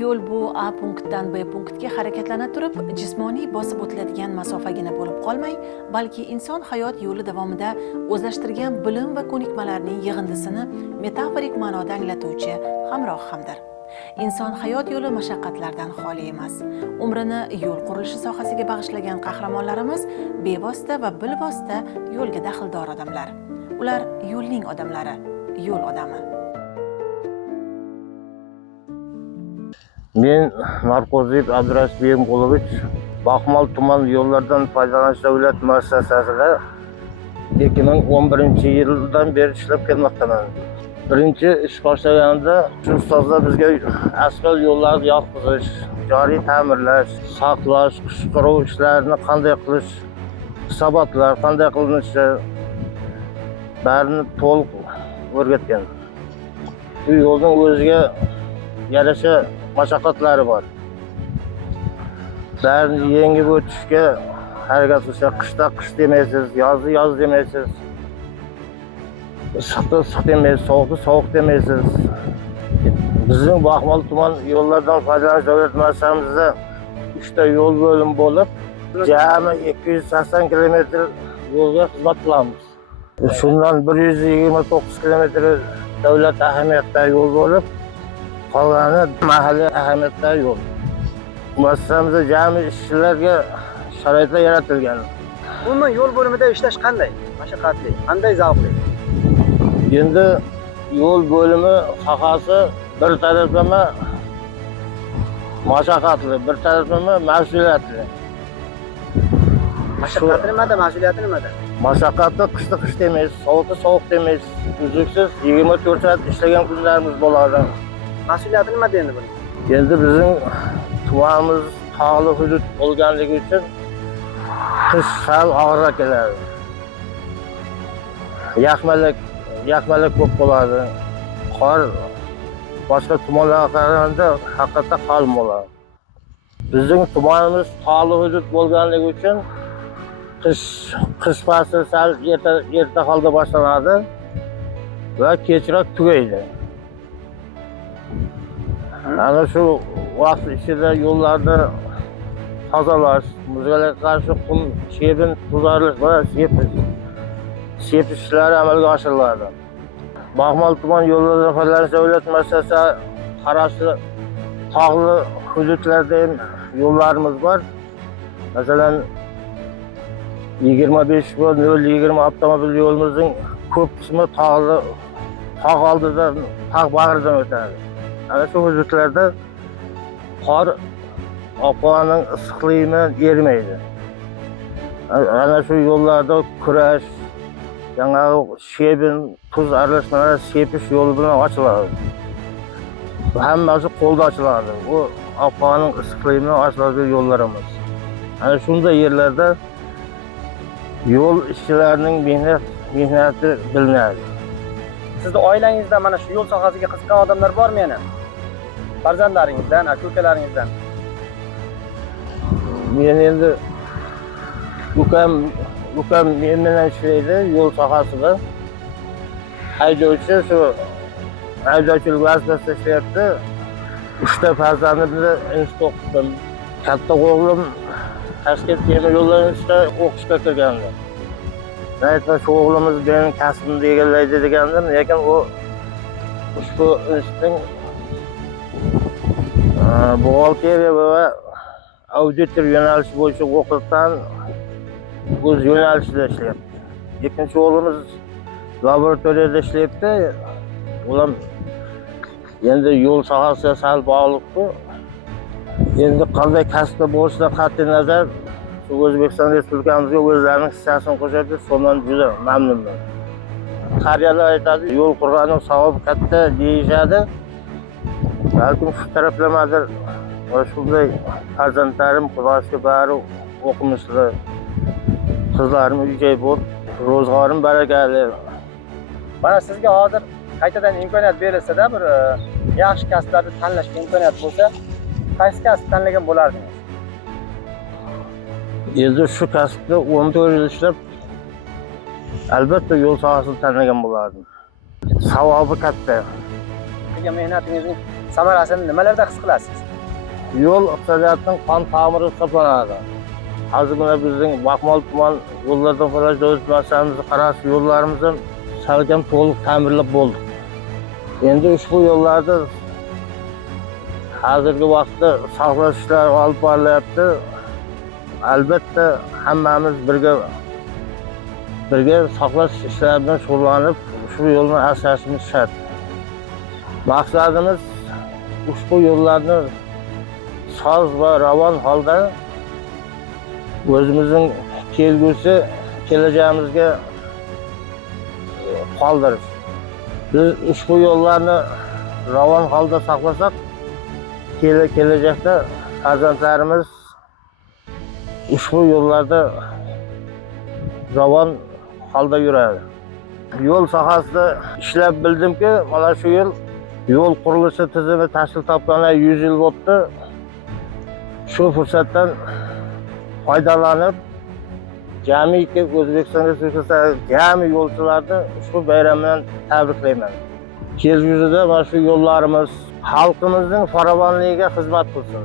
Yo'l bu A punktdan B punktga harakatlana turib, jismoniy bosib o'tiladigan masofagina bo'lib qolmay, balki inson hayot yo'li davomida o'zlashtirgan bilim va ko'nikmalarning yig'indisini metaforik ma'noda anglatuvchi hamroh hamdir. Inson hayot yo'li mashaqqatlardan xoli emas. Umrini yo'l qurilishi sohasiga bag'ishlagan qahramonlarimiz bevosita va bilvosita yo'lga daxldor odamlar. Ular yo'lning odamlari, yo'l odami. Men Narkozib Abdurash Beyimqulovich Baxmal tuman yo'llardan foydalanish davlat muassasasida 2011-yildan beri ishlab kelmoqdaman. Birinchi ish boshlaganida shu ustozlar bizga asfalt yo'llarni yotqizish, joriy ta'mirlash, saqlash, qishqiruv ishlarini qanday qilish, hisobotlar qanday qilinishi barini to'liq o'rgatgan. Bu yo'lning o'ziga yarasha mashaqqatlari bor. Barini yengib o'tishga harakat qilsa, qishda qish demaysiz, yozda yoz demaysiz. Issiqda issiq demaysiz, sovuqda sovuq demaysiz. Bizning Baxmal tuman yo'llardan foydalanish davlat muassasamizda 3 ta yo'l bo'limi bo'lib, jami 280 kilometr yo'lga xizmat qilamiz. Shundan 129 kilometr davlat ahamiyatdagi yo'l bo'lib, qolgani mahalliy ahamiyatdagi yo'l. Muassasamizda jami ishchilarga sharoitlar yaratilgan. Umuman yo'l bo'limida ishlash qanday? Mashaqqatli, qanday zavqli? Endi yo'l bo'limi sohasi bir taraflama mashaqqatli, bir taraflama mas'uliyatli. Mashaqqati nimada, mas'uliyati nimada? Mashaqqatda qishda qish demaysiz, sovuqda sovuq demaysiz. Uzluksiz 24 soat ishlagan kunlarimiz bo'ladi. Mas'uliyati nimada endi buning? Endi bizning tumanimiz tog'li hudud bo'lganligi uchun qish sal og'irroq keladi. Yaxmalak ko'p bo'ladi. Qor boshqa tumanlarga qaraganda haqiqatda qalin bo'ladi. Bizning tumanimiz tog'li hudud bo'lganligi uchun qish fasli sal erta holda boshlanadi va kechroq tugaydi. Ana shu vaqt ichida yo'llarni tozalash, muzlarga qarshi qum, shebin tuzarish va sepish ishlari amalga oshiriladi. Baxmal tuman yo'llardan foydalanish davlat muassasasi qarashli tog'li hududlarda ham yo'llarimiz bor. Masalan, 25/020 avtomobil yo'limizning ko'p qismi tog' oldidan, tog' bag'ridan o'tadi. Ana shu hududlarda qor ob-havoning issiqligini ermaydi. Ana shu yo'llarda kurash, yangi shebin, tuz aralashmalari sepish yo'li bilan ochiladi. Hammasi qo'lda ochiladi. Bu ob-havoning issiqligini ochiladigan yo'llarimiz. Ana shunday yerlarda yo'l ishchilarining mehnati bilinadi. Sizni oilangizda mana shu yo'l sohasiga qiziqqan odamlar bormi yana? Farzandlaringizdan, aka-ukalaringizdan? Men endi ukam men bilan ishlaydi yo'l sohasida. Haydovchilik vazifasida ishlayapti. 3 ta farzandimni institutda o'qitdim. Katta o'g'lim Toshkent temir yo'llari institutida o'qishga kirgandi. Aytma shu o'g'limiz mening kasbimni egallaydi degandim, lekin u ushbu institutning buxgalteriya va auditor yo'nalishi bo'yicha o'qitdan o'z yo'nalishida ishlayapti. Ikkinchi o'g'limiz laboratoriyada ishlayapti. Ular endi yo'l sohasiga sal bog'liq-ku. Endi qanday kasbda bo'lishidan qat'iy nazar O'zbekiston Respublikamizga o'zlarining hissasini qo'shadi, shundan juda mamnunman. Qariyalar aytadi, yo'l qurganning savobi katta deyishadi. Balkim shu taraflamadir. Va shunday farzandlarim Xudoga bari o'qimishli, qizlarim uyga bo'lib, ro'zg'orim barakali. Mana sizga hozir qaytadan imkoniyat berilsa-da, bir yaxshi kasblarni tanlashga imkoniyat bo'lsa, qaysi kasb tanlagan bo'lardingiz? Endi shu kasbda 14 yil ishlab, albatta yo'l sohasini tanlagan bo'lardim. Savobi katta. Qilgan mehnatingizning samarasini nimalarda his qilasiz? Yo'l iqtisodiyotning qon tomiri hisoblanadi. Hozir mana bizning Baxmal tuman yo'llardan faraj o'tmasamizni qarashib yo'llarimizni salkam to'liq ta'mirlab bo'ldik. Endi ushbu yo'llarda hozirgi vaqtda saqlash ishlari olib borilyapti. Albatta hammamiz birga saqlash ishlari bilan shug'ullanib, ushbu yo'lni asrashimiz shart. Maqsadimiz ushbu yo'llarni soz va ravon holda o'zimizning kelajagimizga qoldirish. Biz ushbu yo'llarni ravon holda saqlasak, kelajakda farzandlarimiz ushbu yo'llarda ravon holda yuradi. Yo'l sohasida ishlab bildimki, mana shu yo'l qurilishi tizimi tashkil topganiga 100 yil bo'ldi. Shu fursatdan foydalanib, jamiki O'zbekiston Respublikasi jami yo'lchilarni ushbu bayram bilan tabriklayman. Kelgusida mana shu yo'llarimiz xalqimizning farovonligiga xizmat qilsin.